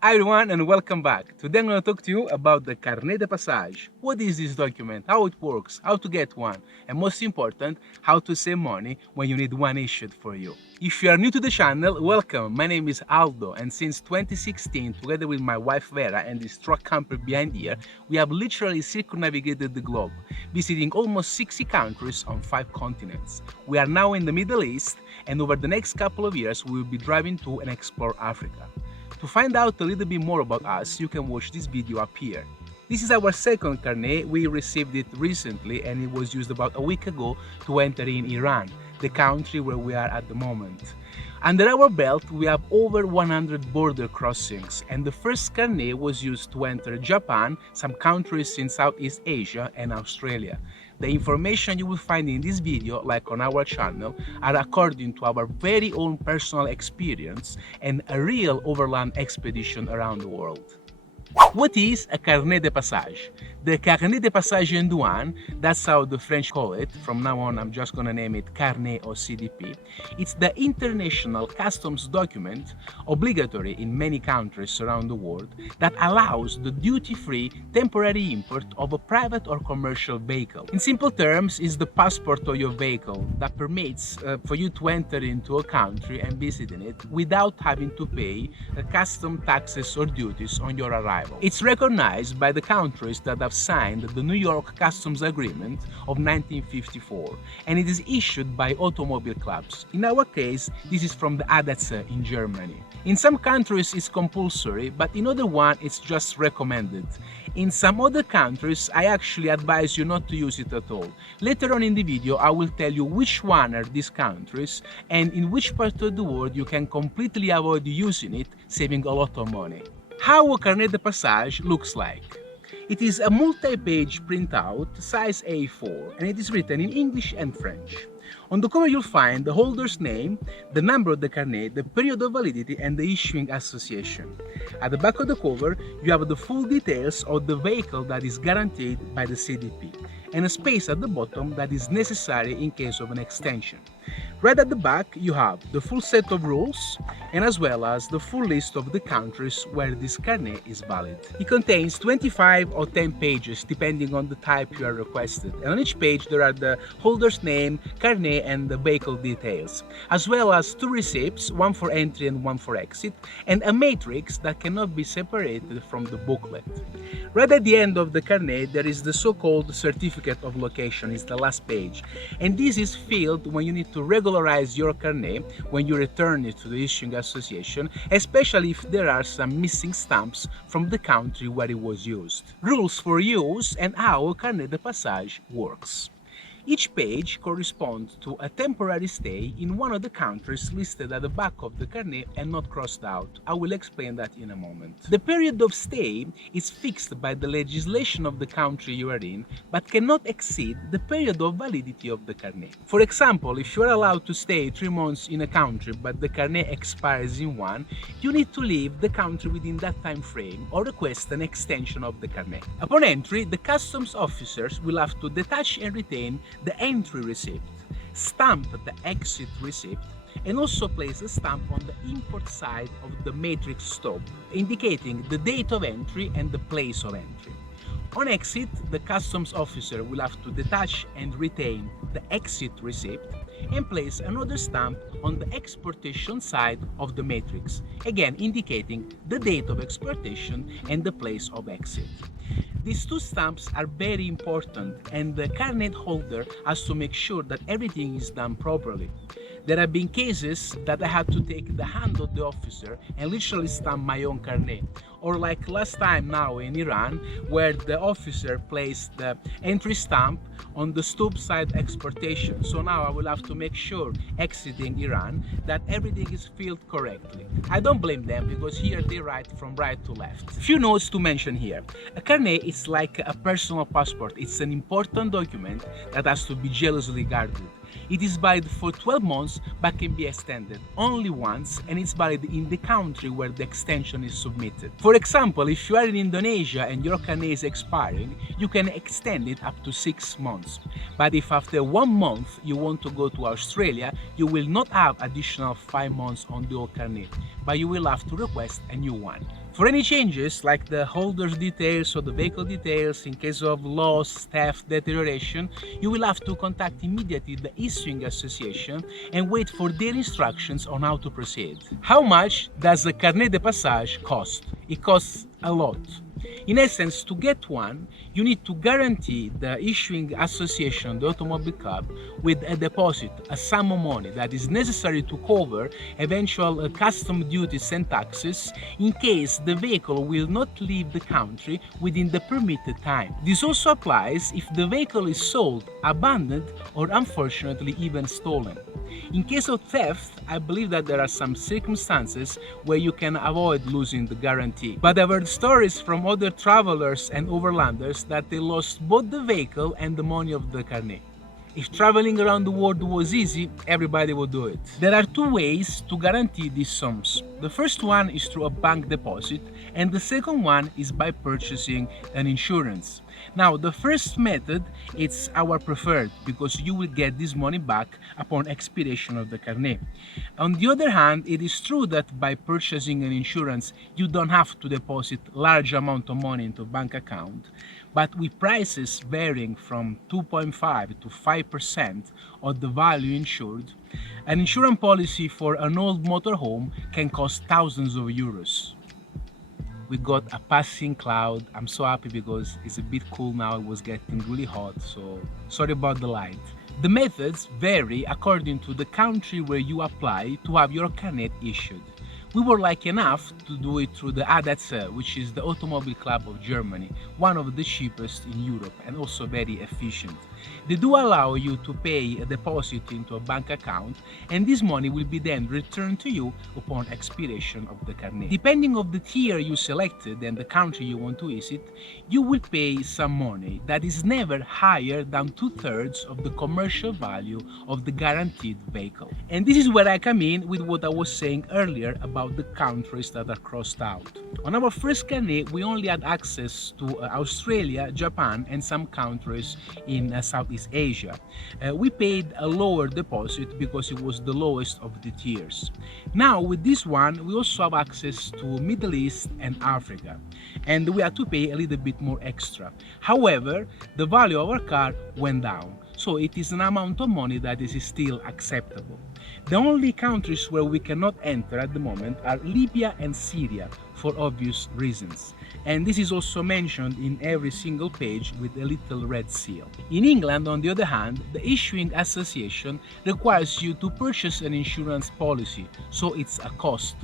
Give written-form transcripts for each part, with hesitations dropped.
Hi everyone and welcome back. Today I'm going to talk to you about the Carnet de Passage. What is this document, how it works, how to get one, and most important, how to save money when you need one issued for you. If you are new to the channel, welcome. My name is Aldo and since 2016, together with my wife Vera and this truck camper behind here, we have literally circumnavigated the globe, visiting almost 60 countries on 5 continents. We are now in the Middle East and over the next couple of years we will be driving to and explore Africa. To find out a little bit more about us, you can watch this video up here. This is our second carnet. We received it recently and it was used about a week ago to enter in Iran, the country where we are at the moment. Under our belt, we have over 100 border crossings, and the first carnet was used to enter Japan, some countries in Southeast Asia, and Australia. The information you will find in this video, like on our channel, are according to our very own personal experience and a real overland expedition around the world. What is a Carnet de Passage? The Carnet de Passage in Douane, that's how the French call it. From now on, I'm just gonna name it Carnet or CDP. It's the international customs document, obligatory in many countries around the world, that allows the duty-free temporary import of a private or commercial vehicle. In simple terms, it's the passport of your vehicle that permits for you to enter into a country and visit in it without having to pay custom taxes or duties on your arrival. It's recognized by the countries that have signed the New York Customs Agreement of 1954, and it is issued by automobile clubs. In our case, this is from the ADAC in Germany. In some countries it's compulsory, but in other ones it's just recommended. In some other countries I actually advise you not to use it at all. Later on in the video I will tell you which one are these countries and in which part of the world you can completely avoid using it, saving a lot of money. How a Carnet de Passage looks like. It is a multi-page printout, size A4, and it is written in English and French. On the cover you'll find the holder's name, the number of the carnet, the period of validity, and the issuing association. At the back of the cover, you have the full details of the vehicle that is guaranteed by the CDP, and a space at the bottom that is necessary in case of an extension. Right at the back, you have the full set of rules, and as well as the full list of the countries where this carnet is valid. It contains 25 or 10 pages depending on the type you are requested, and on each page there are the holder's name, carnet, and the vehicle details, as well as 2 receipts, one for entry and one for exit, and a matrix that cannot be separated from the booklet. Right at the end of the carnet there is the so-called certificate of location, it's the last page, and this is filled when you need to regularize your carnet when you return it to the issuing association, especially if there are some missing stamps from the country where it was used. Rules for use and how a Carnet de Passage works. Each page corresponds to a temporary stay in one of the countries listed at the back of the carnet and not crossed out. I will explain that in a moment. The period of stay is fixed by the legislation of the country you are in, but cannot exceed the period of validity of the carnet. For example, if you are allowed to stay 3 months in a country but the carnet expires in 1, you need to leave the country within that time frame or request an extension of the carnet. Upon entry, the customs officers will have to detach and retain the entry receipt, stamp the exit receipt, and also place a stamp on the import side of the matrix stub, indicating the date of entry and the place of entry. On exit, the customs officer will have to detach and retain the exit receipt and place another stamp on the exportation side of the matrix, again indicating the date of exportation and the place of exit. These 2 stamps are very important and the carnet holder has to make sure that everything is done properly. There have been cases that I had to take the hand of the officer and literally stamp my own carnet. Or like last time now in Iran, where the officer placed the entry stamp on the stub side exportation. So now I will have to make sure, exiting Iran, that everything is filled correctly. I don't blame them because here they write from right to left. Few notes to mention here. A carnet is like a personal passport. It's an important document that has to be jealously guarded. It is valid for 12 months but can be extended only once, and it's valid in the country where the extension is submitted. For example, if you are in Indonesia and your carnet is expiring, you can extend it up to 6 months. But if after 1 month you want to go to Australia, you will not have additional 5 months on the old carnet, but you will have to request a new one. For any changes, like the holder's details or the vehicle details, in case of loss, theft, deterioration, you will have to contact immediately the issuing association and wait for their instructions on how to proceed. How much does a Carnet de Passage cost? It costs a lot. In essence, to get one, you need to guarantee the issuing association, the automobile club, with a deposit, a sum of money that is necessary to cover eventual custom duties and taxes in case the vehicle will not leave the country within the permitted time. This also applies if the vehicle is sold, abandoned, or unfortunately even stolen. In case of theft, I believe that there are some circumstances where you can avoid losing the guarantee. But I've heard stories from other travelers and overlanders that they lost both the vehicle and the money of the carnet. If traveling around the world was easy, everybody would do it. There are two ways to guarantee these sums. The first one is through a bank deposit, and the second one is by purchasing an insurance. Now, the first method is our preferred because you will get this money back upon expiration of the carnet. On the other hand, it is true that by purchasing an insurance, you don't have to deposit large amount of money into a bank account. But with prices varying from 2.5 to 5% of the value insured, an insurance policy for an old motorhome can cost thousands of euros. We got a passing cloud. I'm so happy because it's a bit cool now. It was getting really hot, so sorry about the light. The methods vary according to the country where you apply to have your carnet issued. We were lucky enough to do it through the ADAC, which is the Automobile Club of Germany, one of the cheapest in Europe and also very efficient. They do allow you to pay a deposit into a bank account, and this money will be then returned to you upon expiration of the carnet. Depending on the tier you selected and the country you want to visit, you will pay some money that is never higher than 2/3 of the commercial value of the guaranteed vehicle. And this is where I come in with what I was saying earlier about the countries that are crossed out. On our first carnet, we only had access to Australia, Japan, and some countries in Southeast Asia. We paid a lower deposit because it was the lowest of the tiers. Now with this one, we also have access to Middle East and Africa, and we had to pay a little bit more extra. However, the value of our car went down, so it is an amount of money that is still acceptable. The only countries where we cannot enter at the moment are Libya and Syria for obvious reasons. And this is also mentioned in every single page with a little red seal. In England, on the other hand, the issuing association requires you to purchase an insurance policy, so it's a cost.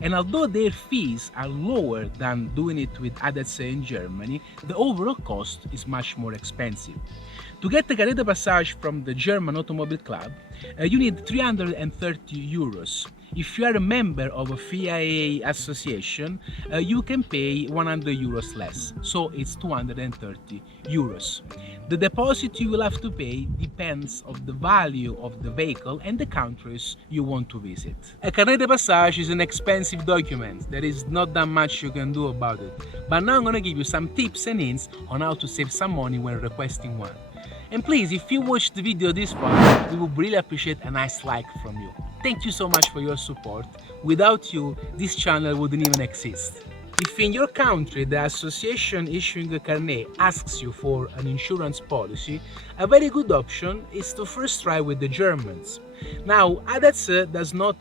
And although their fees are lower than doing it with ADAC in Germany, the overall cost is much more expensive. To get the Carnet de Passage from the German Automobile Club, you need 330 euros. If you are a member of a FIA association, you can pay 100 euros less, so it's 230 euros. The deposit you will have to pay depends on the value of the vehicle and the countries you want to visit. A Carnet de Passage is an expensive document. There is not that much you can do about it. But now I'm gonna give you some tips and hints on how to save some money when requesting one. And please, if you watched the video this far, we would really appreciate a nice like from you. Thank you so much for your support. Without you, this channel wouldn't even exist. If in your country the association issuing a carnet asks you for an insurance policy, a very good option is to first try with the Germans. Now, ADAC does not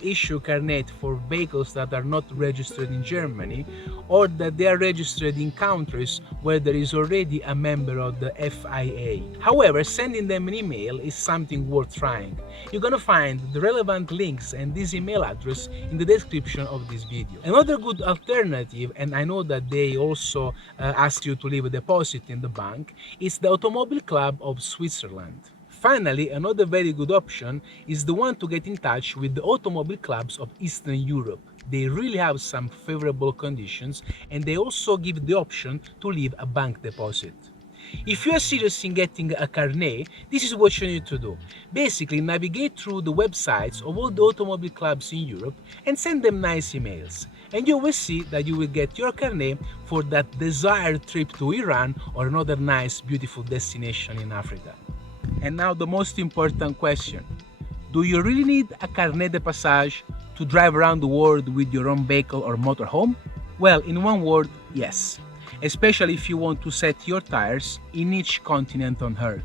issue carnet for vehicles that are not registered in Germany or that they are registered in countries where there is already a member of the FIA. However, sending them an email is something worth trying. You're gonna find the relevant links and this email address in the description of this video. Another good alternative, and I know that they also ask you to leave a deposit in the bank, is the Automobile Club of Switzerland. Finally, another very good option is the one to get in touch with the automobile clubs of Eastern Europe. They really have some favorable conditions, and they also give the option to leave a bank deposit. If you are serious in getting a carnet, this is what you need to do. Basically, navigate through the websites of all the automobile clubs in Europe and send them nice emails. And you will see that you will get your carnet for that desired trip to Iran or another nice, beautiful destination in Africa. And now the most important question. Do you really need a Carnet de Passage to drive around the world with your own vehicle or motorhome? Well, in one word, yes. Especially if you want to set your tires in each continent on Earth.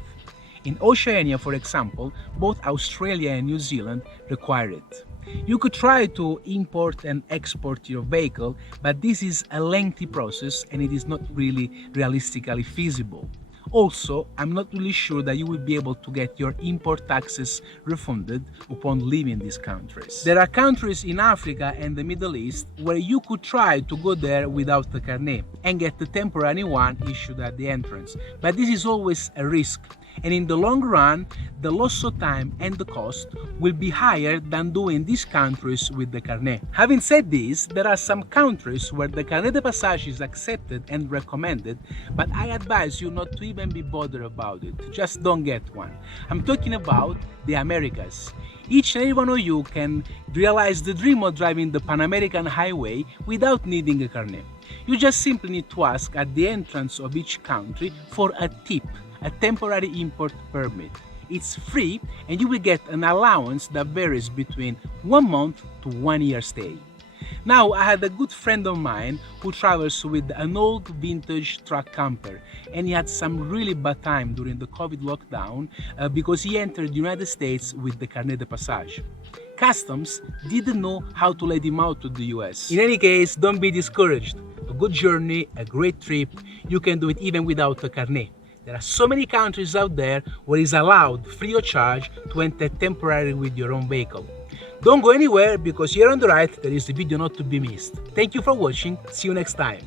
In Oceania, for example, both Australia and New Zealand require it. You could try to import and export your vehicle, but this is a lengthy process and it is not really realistically feasible. Also, I'm not really sure that you will be able to get your import taxes refunded upon leaving these countries. There are countries in Africa and the Middle East where you could try to go there without the carnet and get the temporary one issued at the entrance, but this is always a risk. And in the long run, the loss of time and the cost will be higher than doing these countries with the carnet. Having said this, there are some countries where the Carnet de Passage is accepted and recommended, but I advise you not to even be bothered about it. Just don't get one. I'm talking about the Americas. Each and every one of you can realize the dream of driving the Pan American Highway without needing a carnet. You just simply need to ask at the entrance of each country for a tip, a temporary import permit. It's free and you will get an allowance that varies between 1 month to 1 year stay. Now, I had a good friend of mine who travels with an old vintage truck camper, and he had some really bad time during the COVID lockdown because he entered the United States with the Carnet de Passage. Customs didn't know how to let him out of the US. In any case, don't be discouraged. A good journey, a great trip, you can do it even without a carnet. There are so many countries out there where it's allowed, free of charge, to enter temporarily with your own vehicle. Don't go anywhere because here on the right there is the video not to be missed. Thank you for watching, see you next time.